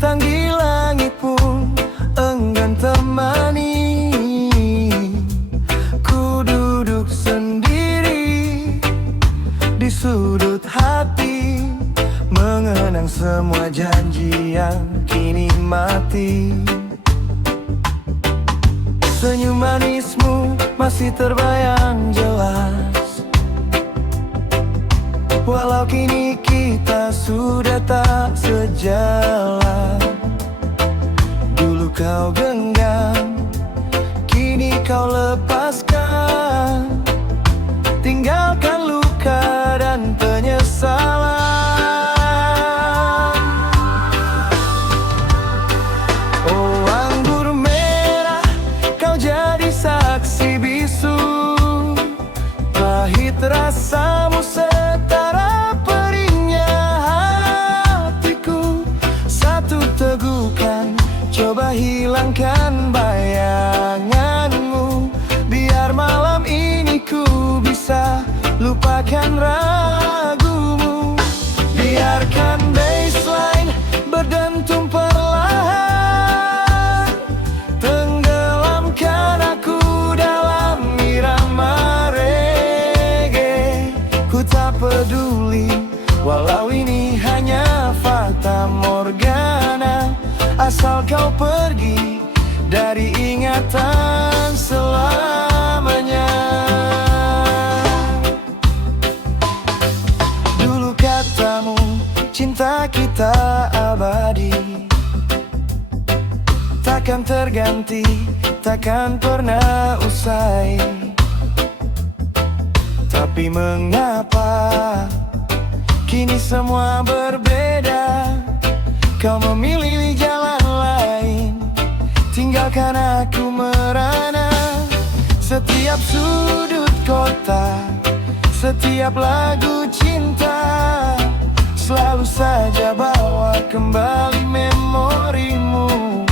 bintang di langit pun enggan temani. Ku duduk sendiri di sudut hati, mengenang semua janji yang kini mati. Senyum manismu masih terbayang jelas, walau kini kita sudah tak sejalan. Dulu kau genggam, kini kau lepaskan, tinggalkan luka dan penyesalan. Oh anggur merah, kau jadi saksi bisu, pahit rasamu setara perihnya hatiku. Satu tegukan, coba hilangkan bayanganmu, biar malam ini ku bisa lupakan ragumu. Biarkan baseline berdentum perlahan, tenggelamkan aku dalam irama reggae. Ku tak peduli, walau ini hanya fata morgana, asal kau pergi dari ingatan selamanya. Dulu katamu cinta kita abadi, takkan terganti, takkan pernah usai. Tapi mengapa kini semua berbeda? Kau memilih jalan lain, tinggalkan aku merana. Setiap sudut kota, setiap lagu cinta, selalu saja bawa kembali memorimu.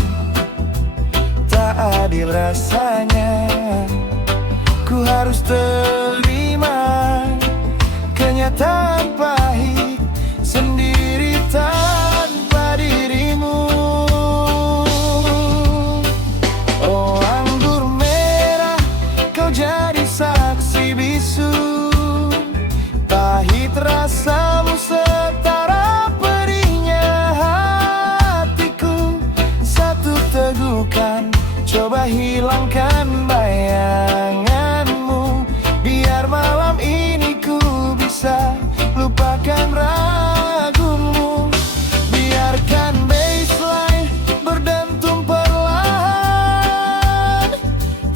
Tak adil rasanya, ku harus terima kenyataan pahit sendiri tanpa dirimu. Oh anggur merah, kau jadi saksi bisu, pahit rasamu setara perihnya hatiku. Satu tegukan, coba hilangkan bayanganmu, biar malam ini ku bisa lupakan ragumu. Biarkan baseline berdentum perlahan,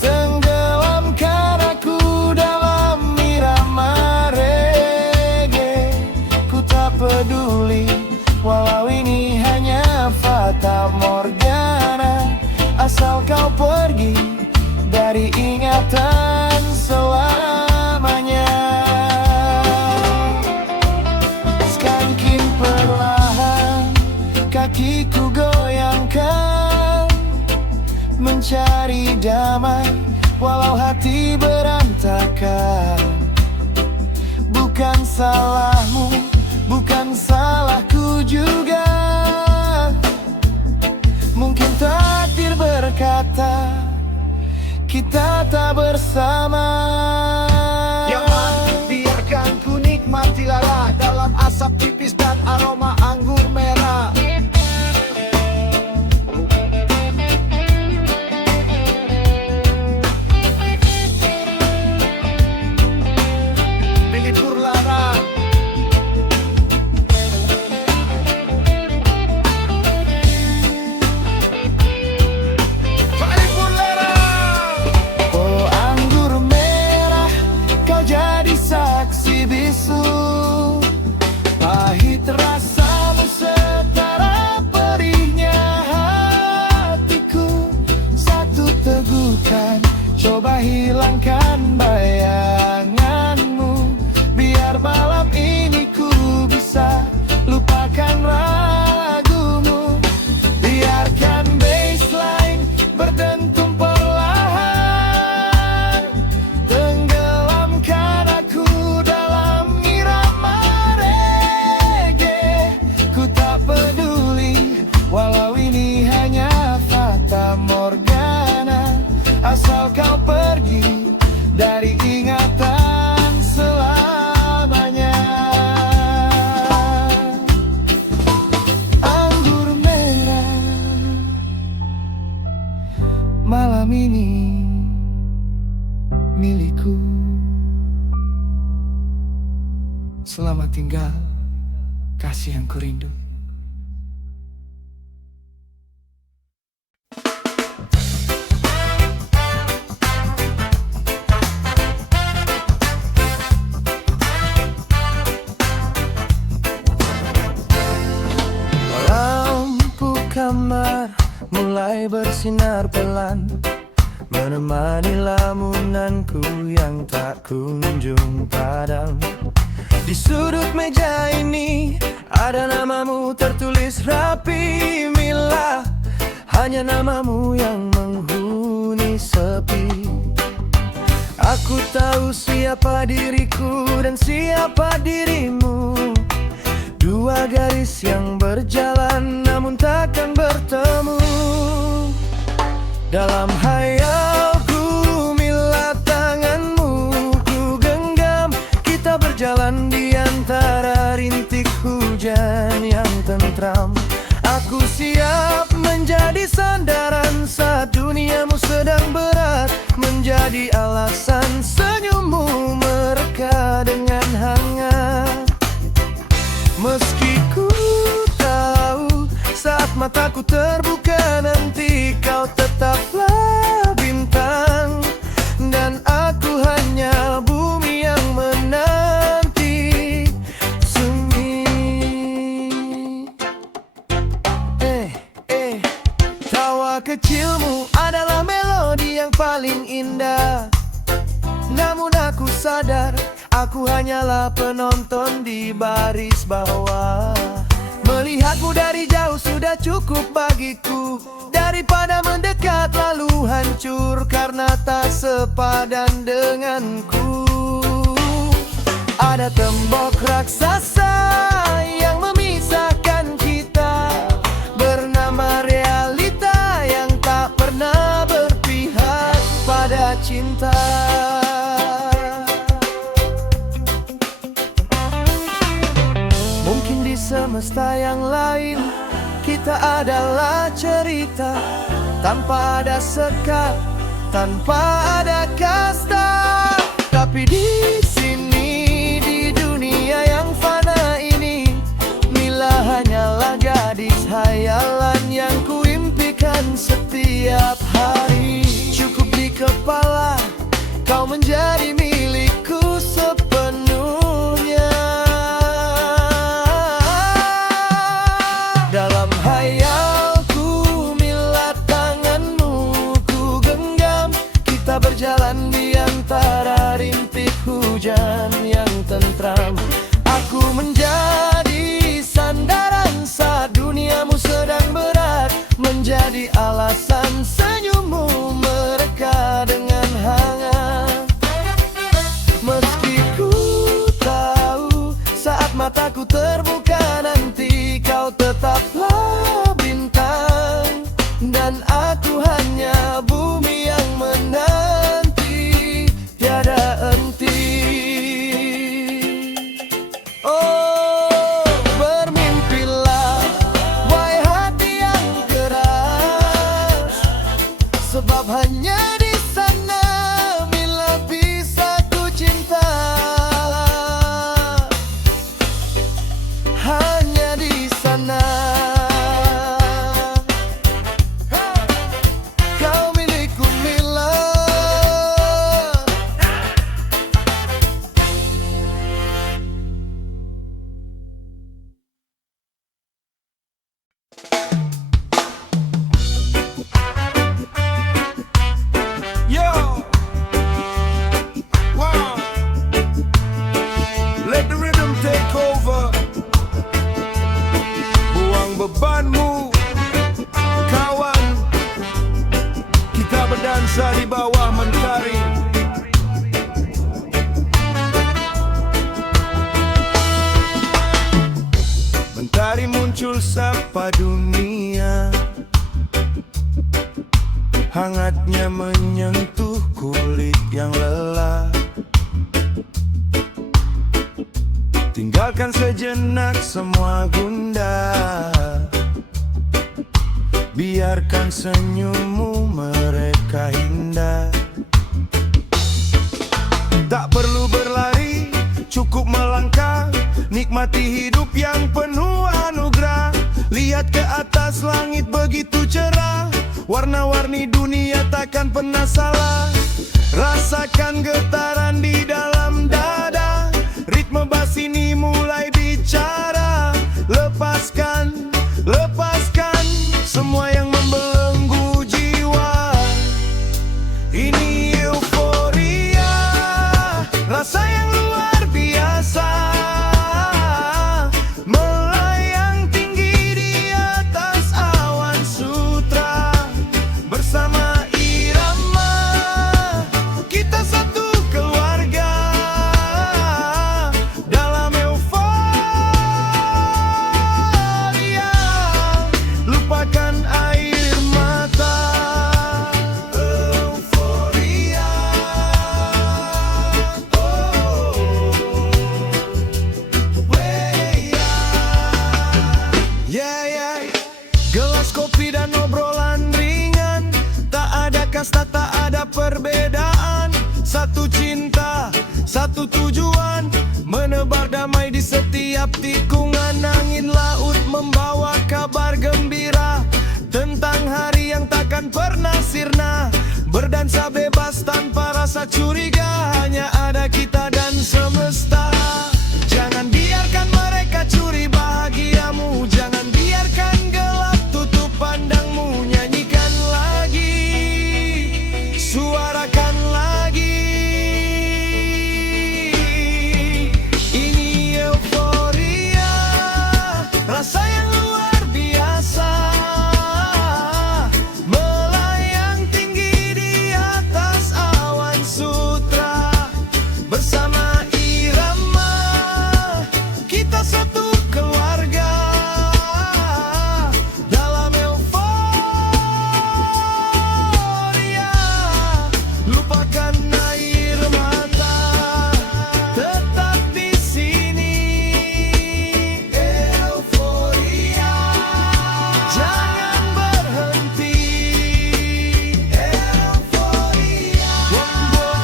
tenggelamkan aku dalam irama reggae. Ku tak peduli, walau ini hanya fata morgana, asal kau pergi dari ingatan selamanya. Skanking perlahan, kakiku goyangkan, mencari damai walau hati berantakan. Bukan salahmu, bukan salahku juga, mungkin takdir berkata kita tak bersama. Biarkan ku nikmati lara dalam asap tipis dan aroma anggur merah. Dilipur lara, Oh anggur merah, kau jadi saksi bisu, pahit rasa aku rindu. Lampu kamar mulai bersinar pelan, menemani lamunanku yang tak kunjung padam. Di sudut meja ini ada namamu tertulis rapi, Mila. Hanya namamu yang menghuni sepi. Aku tahu siapa diriku dan siapa dirimu. Dua garis yang berjalan namun takkan bertemu. Dalam hayalku, Mila, tanganmu ku genggam. Kita berjalan di antara rintik hujan yang tentram. Aku siap menjadi sandaran saat duniamu sedang berat, menjadi alasan senyummu mereka dengan hangat. Meski ku tahu saat mataku terbuka nanti kau tetaplah bintang, dan aku hanya bumi yang menanti sunyi. Tawa kecilmu adalah melodi yang paling indah. Namun aku sadar aku hanyalah penonton di baris bawah. Melihatmu dari jauh sudah cukup bagiku, daripada mendekat lalu hancur karena tak sepadan denganku. Ada tembok raksasa yang memisahkan kita, bernama realita yang tak pernah berpihak pada cinta. Mungkin di semesta yang lain kita adalah cerita, tanpa ada sekat, tanpa ada kasta. Tapi di sini, di dunia yang fana ini, Mila hanyalah gadis hayalan yang kuimpikan setiap hari. Cukup di kepala kau menjadi milikku sepenuhnya. Dalam hayalku, Mila, tanganmu ku genggam. Kita berjalan di antara rintik hujan yang tentram. Aku menjadi sandaran saat duniamu sedang berat, menjadi alasan senyummu mereka dengan hangat. Meski ku tahu saat mataku terbuka nanti kau tetaplah bintang, dan aku hanya bumi yang menanti tiada henti. Oh, bermimpilah wahai hati yang keras, sebab hanya di sana Mila bisa ku cinta. Hanya di sana kau milikku, Mila. Yo, wow. Let the rhythm take over. Buang bebanmu, kawan. Kita berdansa di bawah mentari. Mentari muncul sapa dunia, hangatnya menyentuh kulit yang lelah. Tinggalkan sejenak semua gundah, biarkan senyummu mereka indah. Tak perlu berlari, cukup melangkah, nikmati Nikmati hidup yang penuh anugerah. Lihat ke atas langit begitu cerah. Warna-warni dunia takkan pernah salah. Rasakan getaran di dalam dada. Ritme bass ini mulai bicara. Lepaskan, lepaskan semua yang membelenggu jiwa. Ini euforia, rasa yang luar biasa. Melayang tinggi di atas awan sutra. Bersama irama, kita satu keluarga. Dalam euforia, lupakan air mata. Euforia, gelas kopi dan obrolan ringan. Tak ada kasta, tak ada perbedaan. Satu cinta, satu tujuan. Menebar damai di setiap tikungan. Angin laut membawa kabar gembira tentang hari yang takkan pernah sirna. Berdansa bebas tanpa rasa curiga. Hanya ada kita dan semesta. Jangan biarkan mereka curi bahagiamu. Jangan biarkan gelap tutup pandangmu. Nyanyikan lagi, suarakan lagi. Ini euforia, rasa yang luar biasa. Melayang tinggi di atas awan sutra. Bersama irama, kita satu keluarga. Dalam euforia, lupakan air mata. Tetap di sini. Euforia, jangan berhenti. Euforia,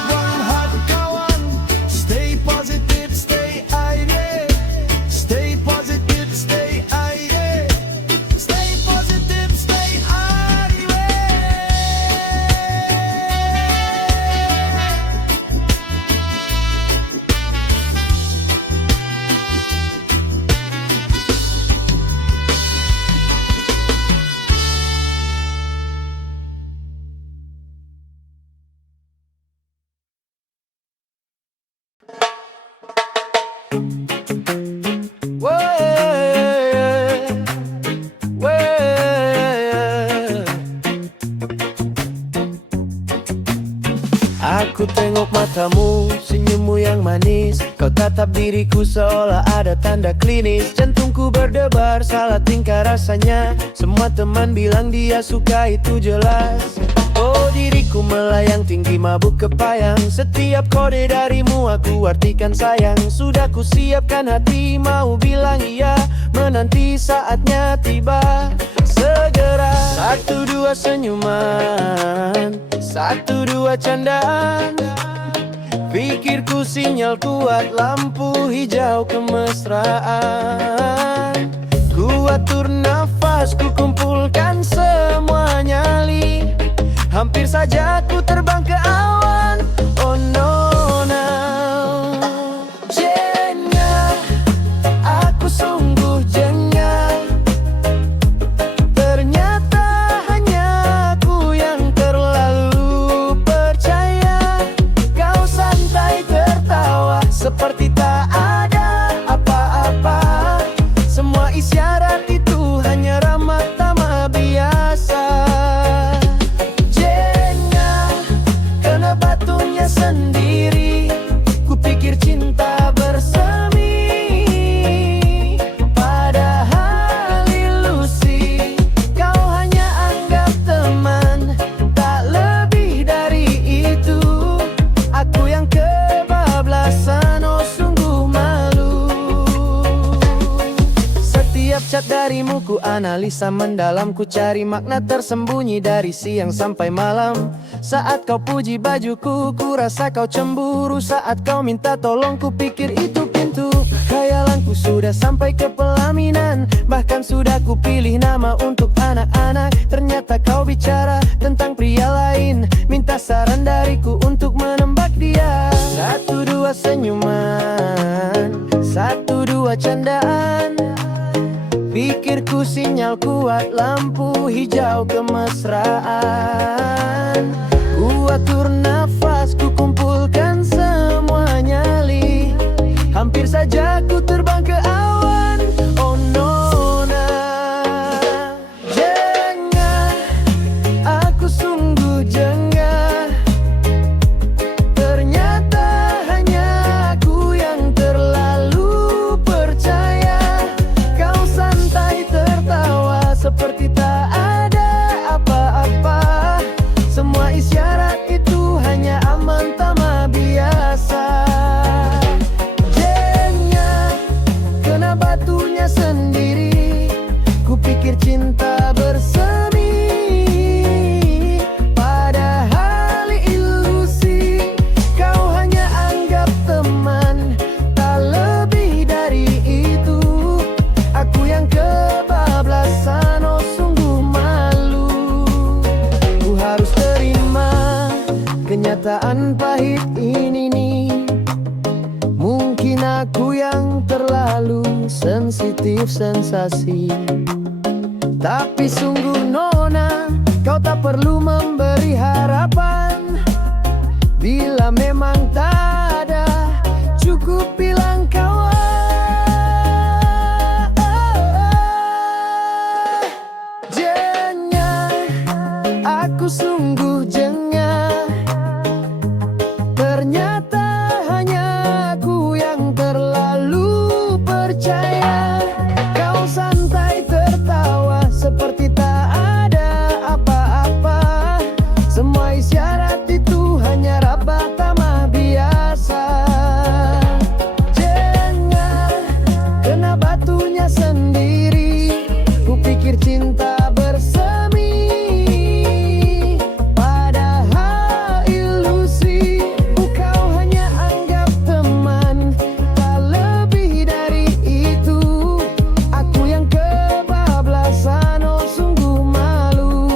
buang hati kawan. Stay positive, stay aire. Stay positive, stay aire. Stay positive, stay aire. Aku tengok matamu, senyummu yang manis. Kau tatap diriku seolah ada tanda klinis. Jantungku berdebar, salah tingkah rasanya. Semua teman bilang dia suka, itu jelas. Oh, diriku melayang tinggi mabuk kepayang. Setiap kode darimu aku artikan sayang. Sudah ku siapkan hati, mau bilang iya. Menanti saatnya tiba segera. Satu dua senyuman, satu dua candaan. Pikirku sinyal kuat, lampu hijau kemesraan. Ku atur nafas, ku kumpulkan semua nyali. Hampir saja ku terbang ke awan. Oh no, no. Jengah, aku sungguh jengah. Ternyata hanya aku yang terlalu percaya. Kau santai tertawa seperti tak ada apa-apa. Semua isyarat itu hanya ramah tamah biasa. Jengah, kena batunya sendiri. Kupikir cinta bersemi, padahal ilusi. Kau hanya anggap teman, tak lebih dari itu. Aku yang kebablasan, oh sungguh malu. Setiap chat darimu ku analisa mendalam. Ku cari makna tersembunyi dari siang sampai malam. Saat kau puji bajuku, ku rasa kau cemburu. Saat kau minta tolong, ku pikir itu pintu. Khayalanku Ku sudah sampai ke pelaminan, bahkan sudah ku pilih nama untuk anak-anak. Ternyata kau bicara tentang pria lain, minta saran dariku untuk menembak dia. 1, 2 senyuman, 1, 2 candaan. Pikirku sinyal kuat, lampu hijau kemesraan. Ku atur nafas, ku kumpulkan semua nyali. Hampir saja ku terbang ke awan. Oh nona, jengah, aku sungguh jengah. Ternyata hanya aku yang terlalu percaya. Kau santai tertawa seperti tak ada apa-apa. Semua isyarat itu hanya aman tama biasa. Batunya sendiri, kupikir cinta bersemi, padahal ilusi. Kau hanya anggap teman, tak lebih dari itu. Aku yang kebablasan, oh sungguh malu. Ku harus terima kenyataan pahit ini nih. Mungkin aku yang terlalu sensitif sensasi, tapi sungguh nona, kau tak perlu memberi harapan. Bila memang tak ada, cukup bilang kawan. Jengah, aku sungguh jengah. Ternyata hanya aku yang terlalu percaya. Kau santai tertawa seperti tak ada apa-apa. Semua isyarat itu hanya raba tamah biasa. Jengah, kena batunya sendiri. Kupikir cinta bersemi, padahal ilusi. Kau hanya anggap teman, tak lebih dari itu. Aku yang kebablasan, oh sungguh malu.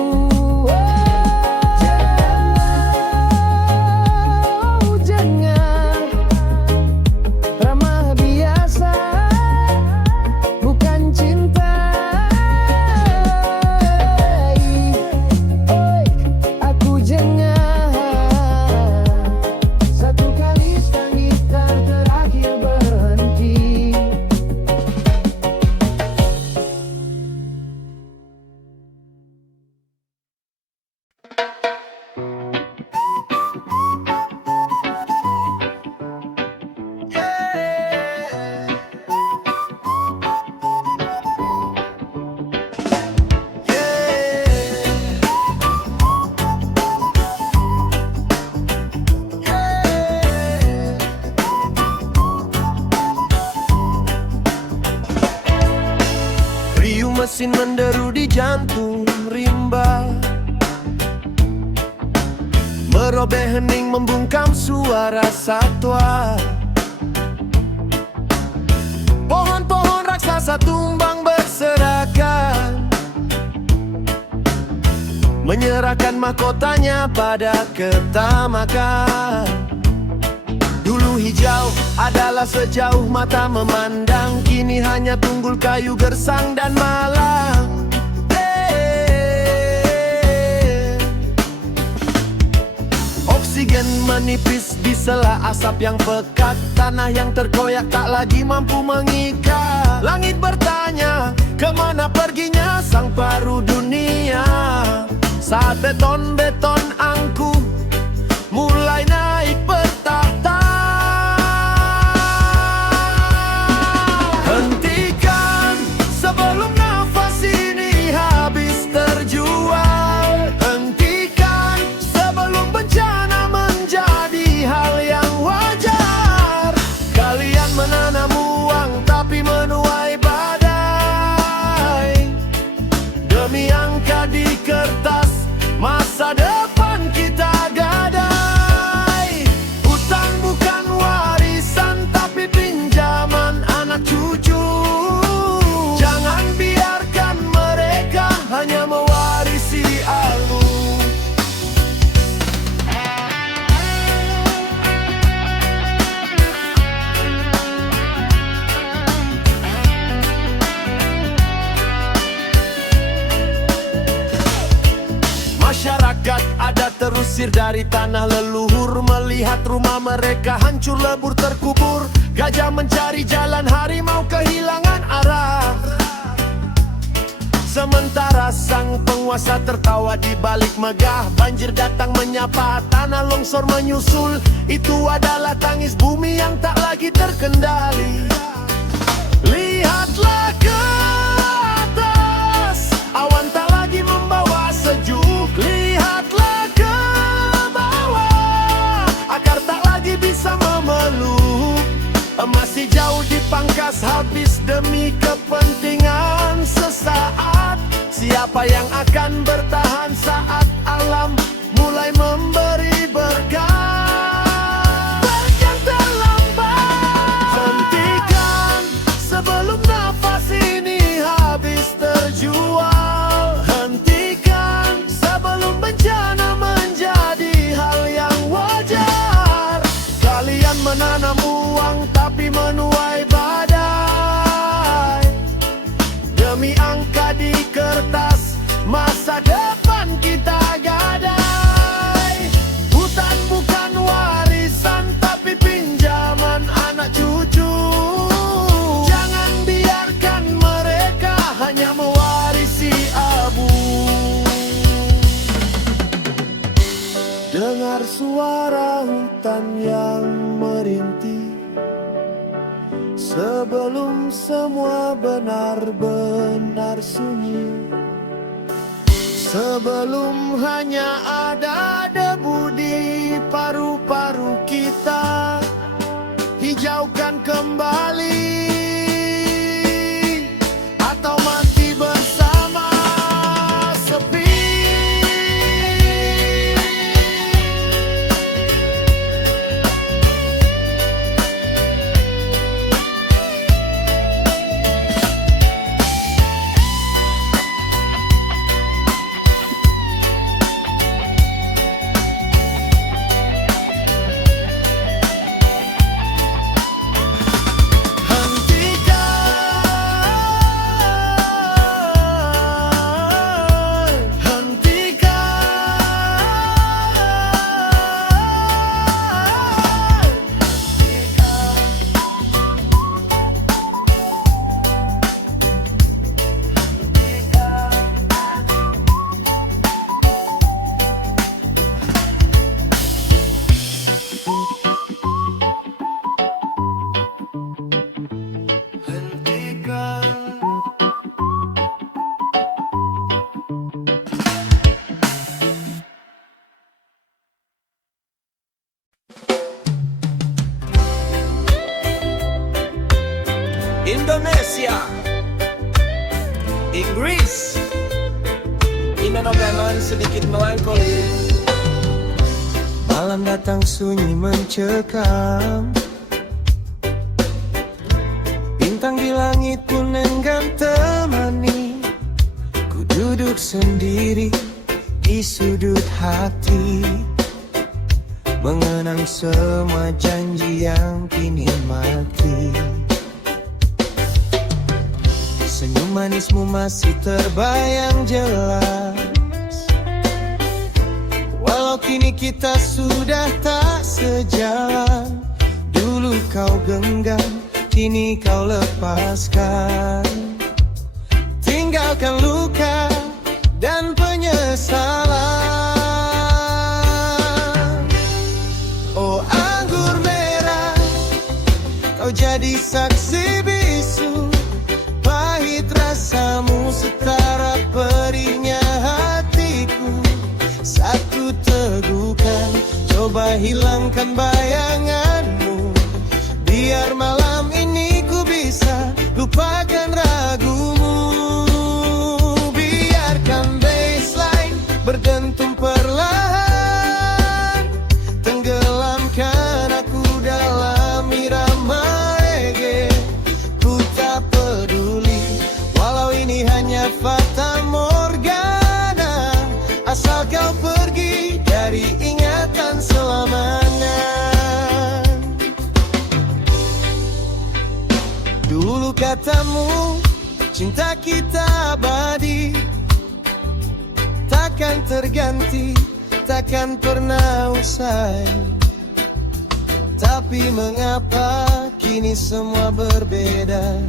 Oh, jangan ramah biasa, bukan cinta. Oi, aku jengah. Satu kali stang gitar terakhir berhenti. Riuh mesin menderu di jantung rimba, merobek hening membungkam suara satwa. Pohon-pohon raksasa tumbang berserakan, menyerahkan mahkotanya pada ketamakan. Dulu hijau adalah sejauh mata memandang, kini hanya tunggul kayu gersang dan malang. Oksigen menipis di sela asap yang pekat, tanah yang terkoyak tak lagi mampu mengikat. Langit bertanya, kemana perginya sang paru dunia? Saat beton-beton angkuh mulai naik bertahta. Hentikan sebelum nafas ini habis terjual. Hentikan sebelum bencana menjadi hal yang wajar. Kalian menanam uang tapi menuai badai, demi angka di kertas masa depan. terusir dari tanah leluhur. Melihat rumah mereka hancur lebur terkubur. Gajah mencari jalan, harimau kehilangan arah. Sementara sang penguasa tertawa di balik megah. Banjir datang menyapa, tanah longsor menyusul. Itu adalah tangis bumi yang tak lagi terkendali. Lihatlah ke atas, awan tak lagi membawa sejuk. Lihatlah ke bawah, akar tak lagi bisa memeluk. Emas hijau dipangkas habis demi kepentingan sesaat. Siapa yang akan bertahan saat alam mulai memberi berkah? Yang terlambat, hentikan sebelum nafas ini habis terjual. Hentikan sebelum bencana menjadi hal yang wajar. Kalian menanam uang tapi menuai badai. Demi angka di kertas, masa depan kita gadai. Hutan bukan warisan tapi pinjaman anak cucu. Jangan biarkan mereka hanya mewarisi abu. Dengar suara hutan yang merintih sebelum semua benar-benar sunyi. Sebelum hanya ada debu di paru-paru kita. Hijaukan kembali atau mati bersama sepi. Indonesia, Inggris, Indonesia sedikit melankoli. Malam datang sunyi mencekam. Bintang di langit pun enggan temani. Ku duduk sendiri di sudut hati, mengenang semua janji yang kini mati. Senyum manismu masih terbayang jelas, walau kini kita sudah tak sejalan. Dulu kau genggam, kini kau lepaskan. Tinggalkan luka dan penyesalan. Oh anggur merah, kau jadi saksi bisu. Pahit rasamu setara perihnya hatiku. Satu tegukan, coba hilangkan bayanganmu. Biar malam ini ku bisa lupakan ragumu. Biarkan baseline berdentum perlahan, tenggelamkan aku dalam irama reggae. Ku tak peduli, walau ini hanya fata morgana. Asal kau pergi dari ingatan selamanya. Dulu katamu, cinta kita abadi, takkan terganti, takkan pernah usai. Tapi mengapa kini semua berbeda?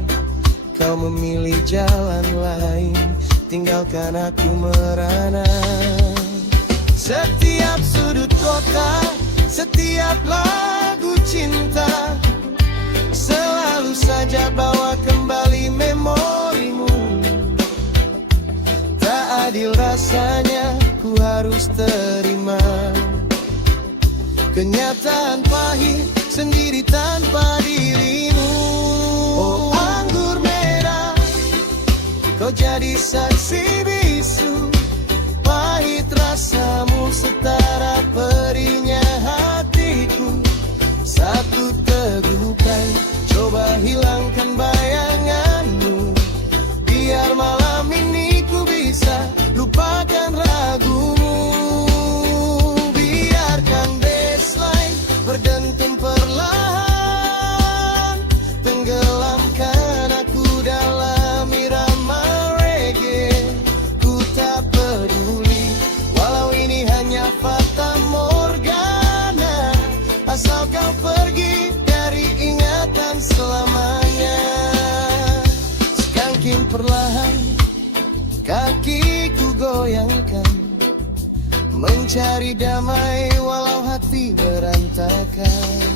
Kau memilih jalan lain, tinggalkan aku merana. Setiap sudut kota, setiap lagu cinta, selalu saja bawa kembali memorimu. Tak adil rasanya, ku harus terima kenyataan pahit sendiri tanpa dirimu. Oh anggur merah, kau jadi saksi bisu. Pahit rasamu setara perihnya hatiku. Satu teguhkan, coba hilangkan bayanganmu. Biar malam ini ku bisa lupakan ragumu. Biarkan baseline berdentum perlahan, tenggelamkan aku dalam irama reggae. Ku tak peduli, walau ini hanya fata morgana, asal kau pergi dari ingatan selamanya. Sekangkin perlahan, kakiku goyangkan, mencari damai walau hati berantakan.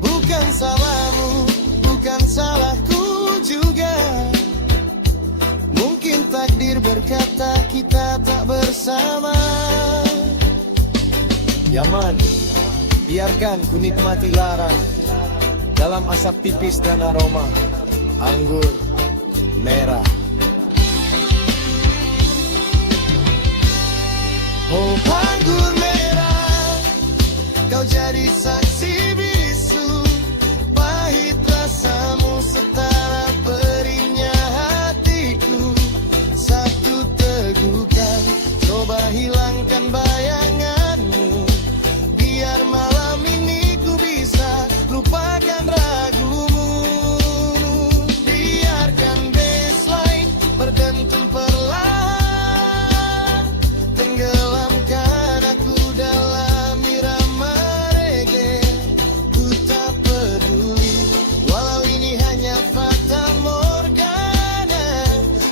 Bukan salahmu, bukan salahku juga. Mungkin takdir berkata kita tak bersama. Yaman, biarkan ku nikmati lara dalam asap tipis dan aroma anggur merah. Oh anggur merah, kau jadi saksi bisu. Pahit rasamu setara perihnya hatiku. Satu teguhkan, coba hilangkan bayanganmu. Biar malam ini ku bisa lupakan ragumu. Biarkan baseline berdentum perlahan, tenggelamkan aku dalam irama reggae. Ku tak peduli, walau ini hanya fata morgana,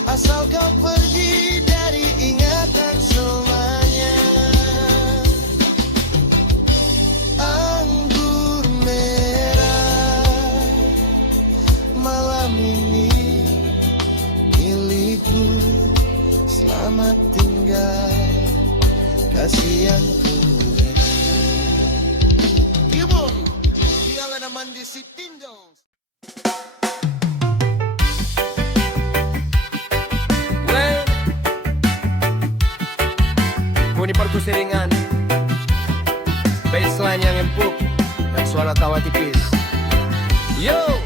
asal kau pergi dari ingatan semuanya. Anggur merah, malam ini milikku. Selamat tinggal, kasih yang kulihat. Gibon, diala naman di si Tindo. Muni perkusi ringan, baseline yang empuk, dan suara tawa tipis. Yo,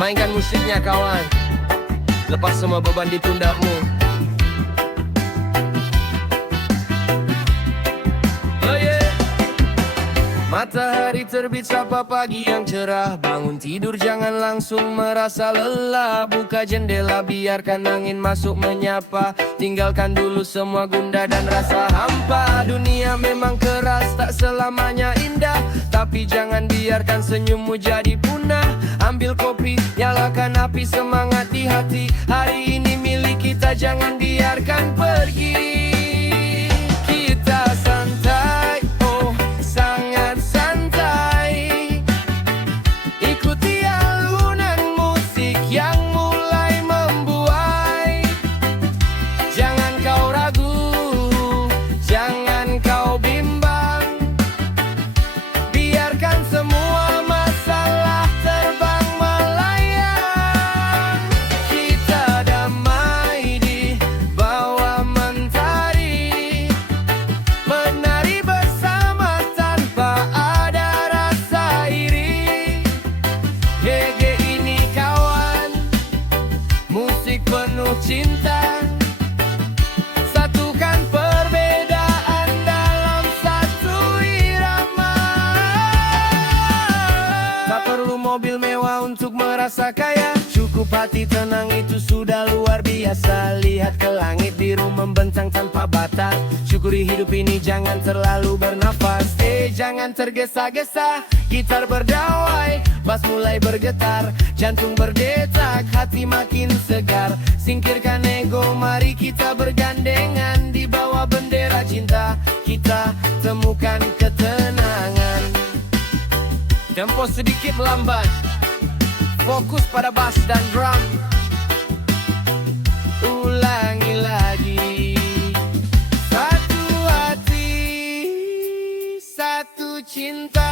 mainkan musiknya kawan, lepas semua beban di pundakmu. Oh yeah. Matahari terbit sapa pagi yang cerah. Bangun tidur jangan langsung merasa lelah. Buka jendela biarkan angin masuk menyapa. Tinggalkan dulu semua gundah dan rasa hampa. Dunia memang keras tak selamanya indah, tapi jangan biarkan senyummu jadi punah. Ambil kopi, nyalakan api semangat di hati. Hari ini milik kita, jangan biarkan pergi. Kita santai, oh sangat santai. Ikuti alunan musik yang mulai membuai. Jangan kau ragu, jangan kau bimbang. Biarkan semua masalah terbang melayang. Kita damai di bawah mentari, menari bersama tanpa ada rasa iri. Reggae ini kawan, musik penuh cinta. Satukan perbedaan dalam satu irama. Tak perlu mobil mewah untuk merasa kaya. Cukup hati tenang itu sudah luar biasa. Lihat ke langit biru membentang tanpa batas. Syukuri hidup ini, jangan terlalu bernafas. Jangan tergesa-gesa. Gitar berdawai, bass mulai bergetar, jantung berdetak, hati makin segar. Singkirkan ego, mari kita bergandengan di bawah bendera cinta. Kita temukan ketenangan. Tempo sedikit lambat, fokus pada bass dan drum. Ulangi lagi. Satu hati, satu cinta.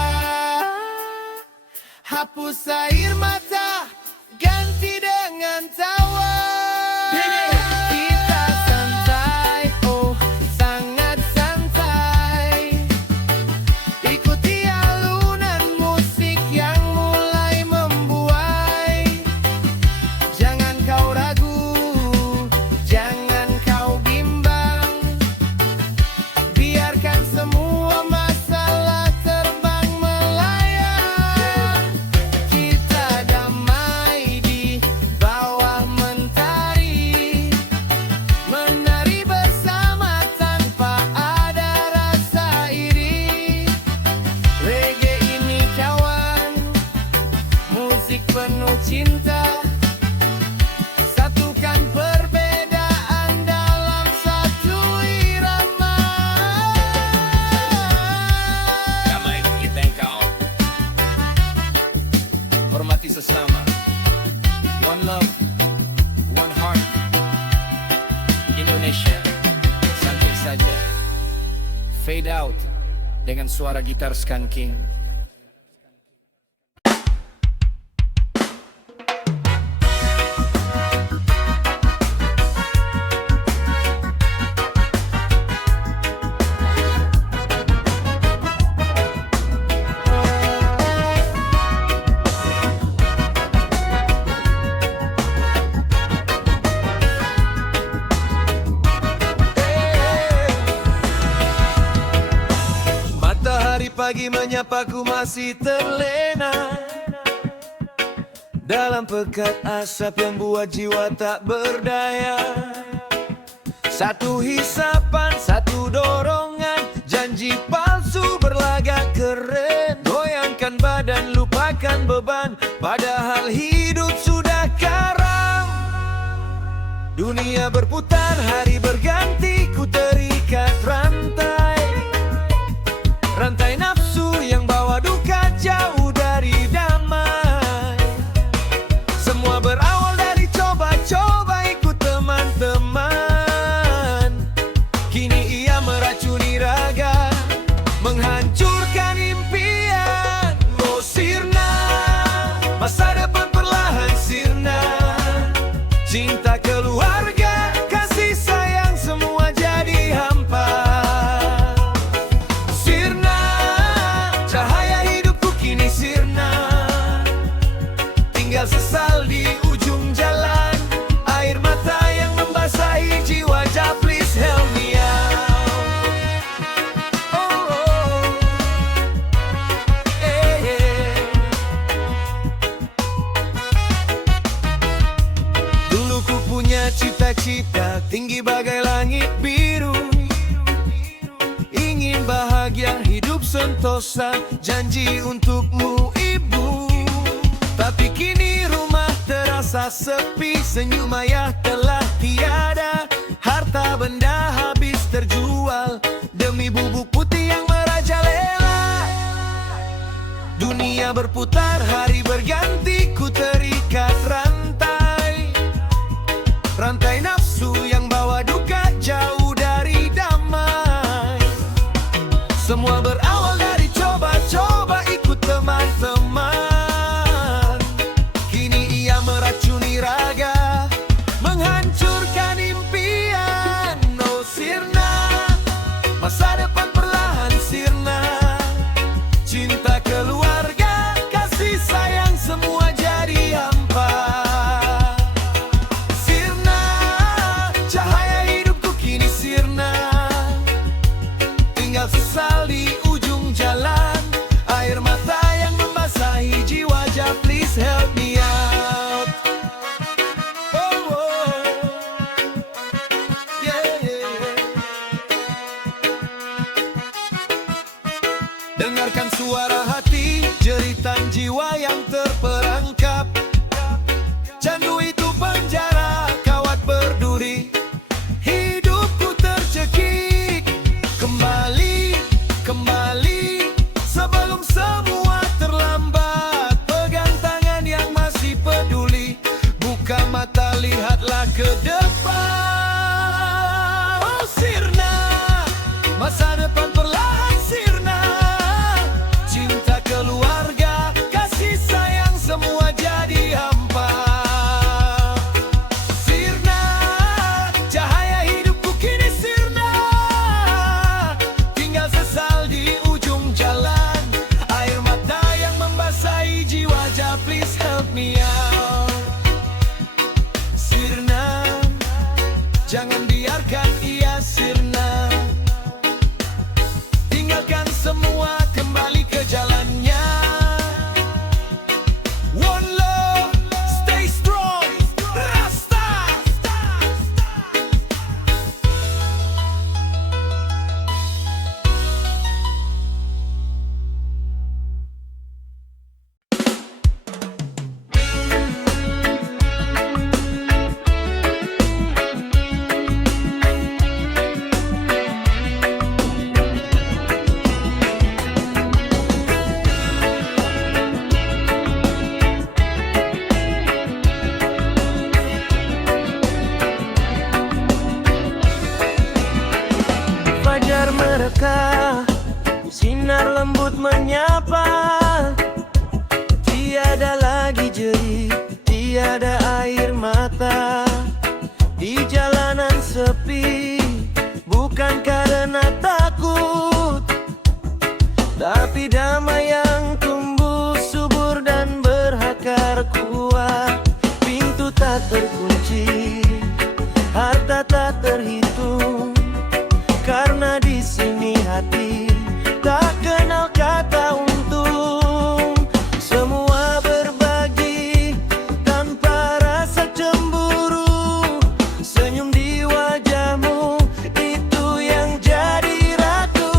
Hapus air mata, ganti dengan tawa. Kita santai, oh sangat santai. Ikuti alunan musik yang mulai membuai. Jangan kau ragu, jangan kau bimbang. Biarkan semua masalah terbang melayang. Kita damai di bawah mentari, menari bersama tanpa ada rasa iri. Reggae ini kawan, musik penuh cinta. Satukan perbedaan dalam satu irama. Damai kita engkau, hormati sesama. One love, one heart. Indonesia, santai saja. Fade out dengan suara gitar skanking. Matahari pagi menyapaku masih terlena dalam pekat asap yang buat jiwa tak berdaya. Satu hisapan, satu dorongan, janji palsu berlagak keren. Goyangkan badan, lupakan beban, padahal hidup sudah karam. Dunia berputar, hari berganti, ku terikat rantai. Rantai nafsu yang bawa duka jauh dari damai. Semua berawal dari coba-coba ikut teman-teman. Kini ia meracuni raga, menghancurkan impian. Oh sirna, masa depan perlahan sirna. Cinta keluarga, kasih sayang semua jadi hampa. Sirna, cahaya hidupku kini sirna. Tinggal sesal di ujung jalan, air mata yang membasahi jiwa. Ja, please help me out. Oh, oh. Dulu ku punya cita-cita tinggi bagai langit biru. Ingin bahagia, hidup sentosa, janji untukmu ibu. Tapi kini rumah terasa sepi, senyum ayah telah tiada. Harta benda habis terjual demi bubuk putih yang merajalela. Dunia berputar, hari berganti, ku terikat rantai. Rantai nafsu yang bawa duka jauh dari damai. Semua berawal dari coba-coba ikut teman-teman. Kini ia meracuni raga, menghancurkan impian. Oh sirna, masa depan perlahan sirna. Cinta keluarga, kasih sayang semua jadi hampa. Sirna, cahaya hidupku kini sirna. Tinggal sesal di ujung jalan, air mata yang membasahi jiwa. Ja, please depan. Oh, sirna, masa depan perlahan sirna. Cinta keluarga, kasih sayang semua jadi hampa. Sirna, cahaya hidupku kini sirna. Tinggal sesal di ujung jalan, air mata yang membasahi jiwa. Please help me out. Sirna, jangan biarkan ia sirna. Tinggalkan semua, kembali ke jalannya. One love, stay strong, Rasta. Fajar mereka, sinar lembut menyapa. Tiada lagi jerit, tiada air mata. Di jalanan sepi, bukan karena takut, tapi damai yang tumbuh subur dan berakar kuat. Pintu tak terkunci, harta tak terhitung, karena di sini hati tak kenal kata untung. Semua berbagi tanpa rasa cemburu. Senyum di wajahmu, itu yang jadi ratu.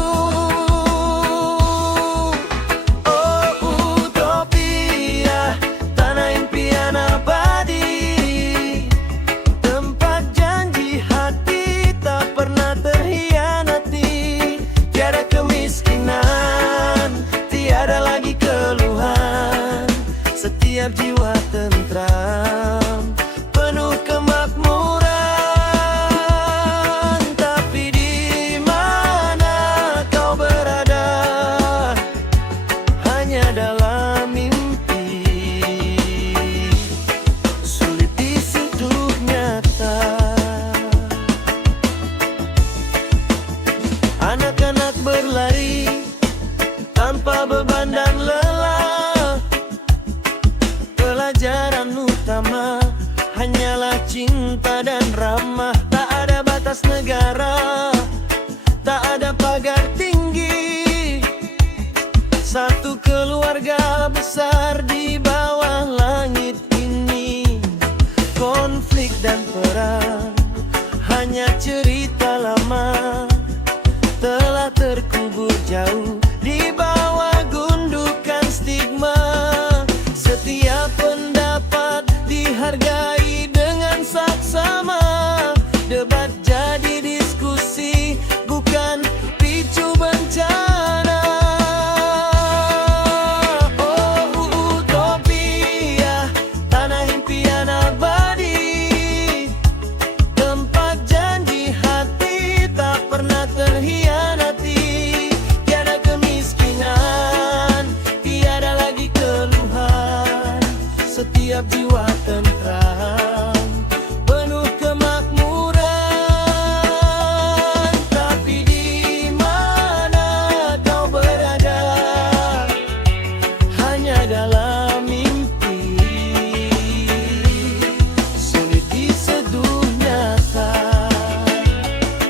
Oh, utopia, tanah impian abadi. Tempat janji hati tak pernah terhianati. Tiada kemiskinan, tiada lagi keluhan. Setiap jiwa tentram, penuh kemakmuran. Tapi di mana kau berada? Hanya dalam mimpi, sulit disentuh nyata. Anak-anak berlari tanpa beban dan lelah. Pelajaran utama hanyalah cinta dan ramah. Tak ada batas negara, tak ada pagar tinggi. Satu keluarga besar di bawah langit ini. Konflik dan perang hanya cerita lama, telah terkubur jauh di bawah gundukan stigma. Setiap pendapat dihargai dengan saksama. Debat jadi diskusi, bukan picu bencana. Oh, utopia, tanah impian abadi. Tempat janji hati tak pernah terhianati. Tiada kemiskinan, tiada lagi keluhan. Setiap jiwa tentram, penuh kemakmuran. Tapi di mana kau berada? Hanya dalam mimpi, sulit diseduh nyata.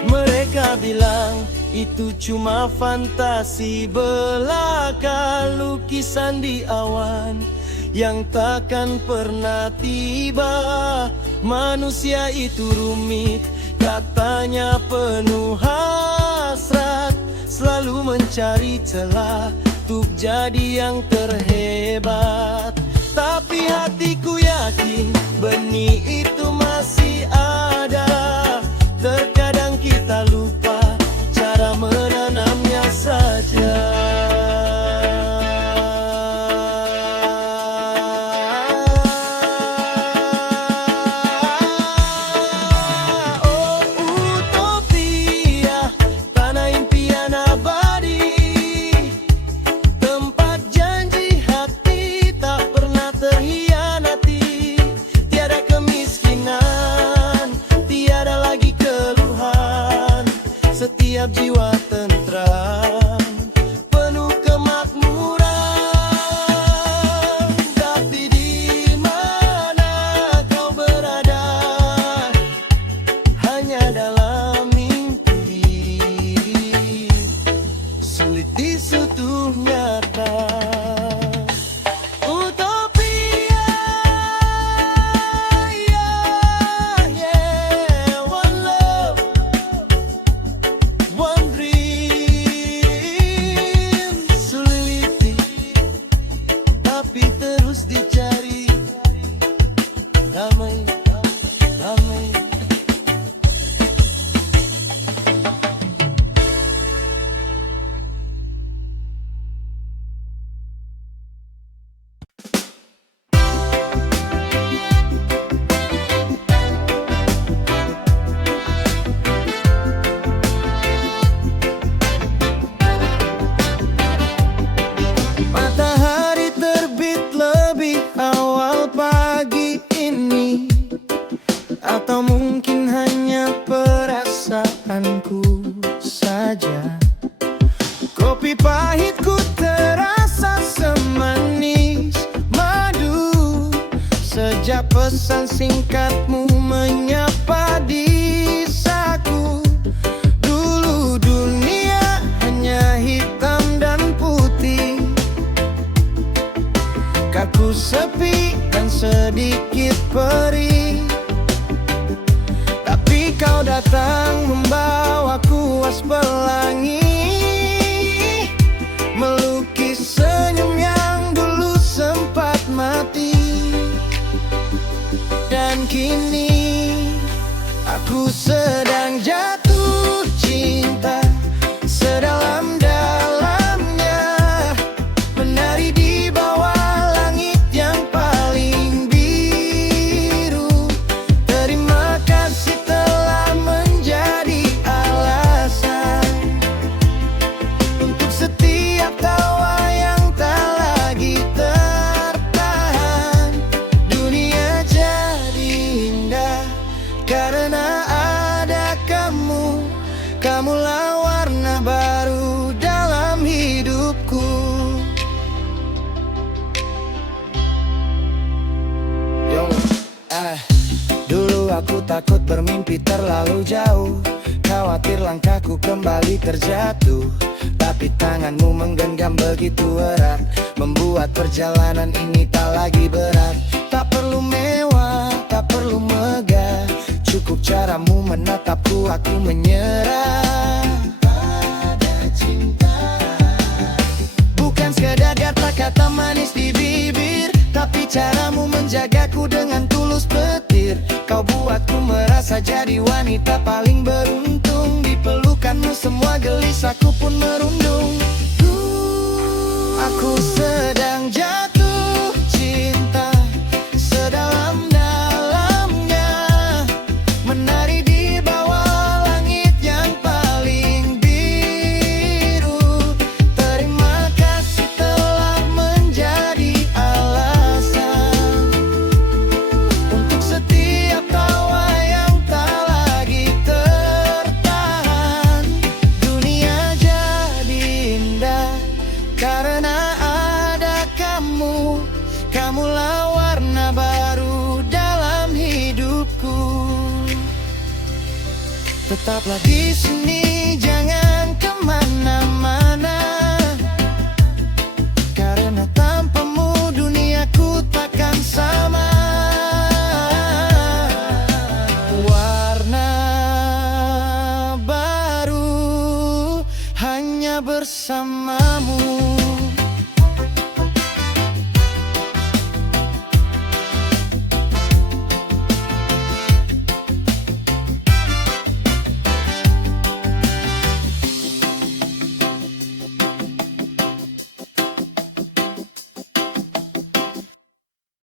Mereka bilang itu cuma fantasi belaka, lukisan di awan yang takkan pernah tiba. Manusia itu rumit, katanya penuh hasrat, selalu mencari celah untuk jadi yang terhebat. Tapi hatiku yakin benih itu masih ada. Terkadang kita lupa cara menanamnya saja. setiap jiwa tentram, penuh kemakmuran. Tapi di mana kau berada? Hanya dalam mimpi, sulit disentuh nyata. Utopia, yeah, yeah. One love, one dream. Sulit tapi terus dicari. Damai, damai. Matahari terbit lebih awal pagi ini, atau mungkin hanya perasaanku saja. Kopi pahitku terasa semanis madu sejak pesan singkatmu menyapa di saku. Dulu dunia hanya hitam dan putih, kaku sepi dan sedikit perih. Tapi kau datang membawaku was pelangi, melukis senyum yang dulu sempat mati. Dan kini aku sedang jatuh cinta sedalam-dalamnya, menari di bawah langit yang paling biru. Terima kasih telah menjadi alasan untuk setiap tawa yang tak lagi tertahan. Dunia jadi indah karena ada kamu. Kamulah warna baru dalam hidupku. Yo, dulu aku takut bermimpi terlalu jauh, khawatir langkahku kembali terjatuh. Tapi tanganmu menggenggam begitu erat, membuat perjalanan ini tak lagi berat. Tak perlu mewah, tak perlu megah, cukup caramu menatapku, aku menyerah pada cinta. Bukan sekadar kata-kata manis di bibir, tapi caramu menjagaku dengan tulus petir. Kau buatku merasa jadi wanita paling beruntung. Di pelukanmu semua gelisahku pun merundung. Aku sedang jatuh cinta sedalam-dalamnya, menari di bawah langit yang paling biru. Terima kasih telah menjadi alasan untuk setiap tawa yang tak lagi tertahan. Dunia jadi indah karena ada kamu. Kamulah warna baru dalam hidupku. Tetaplah di sini, jangan kemana-mana, karena tanpamu duniaku takkan sama. Warna baru hanya bersamamu.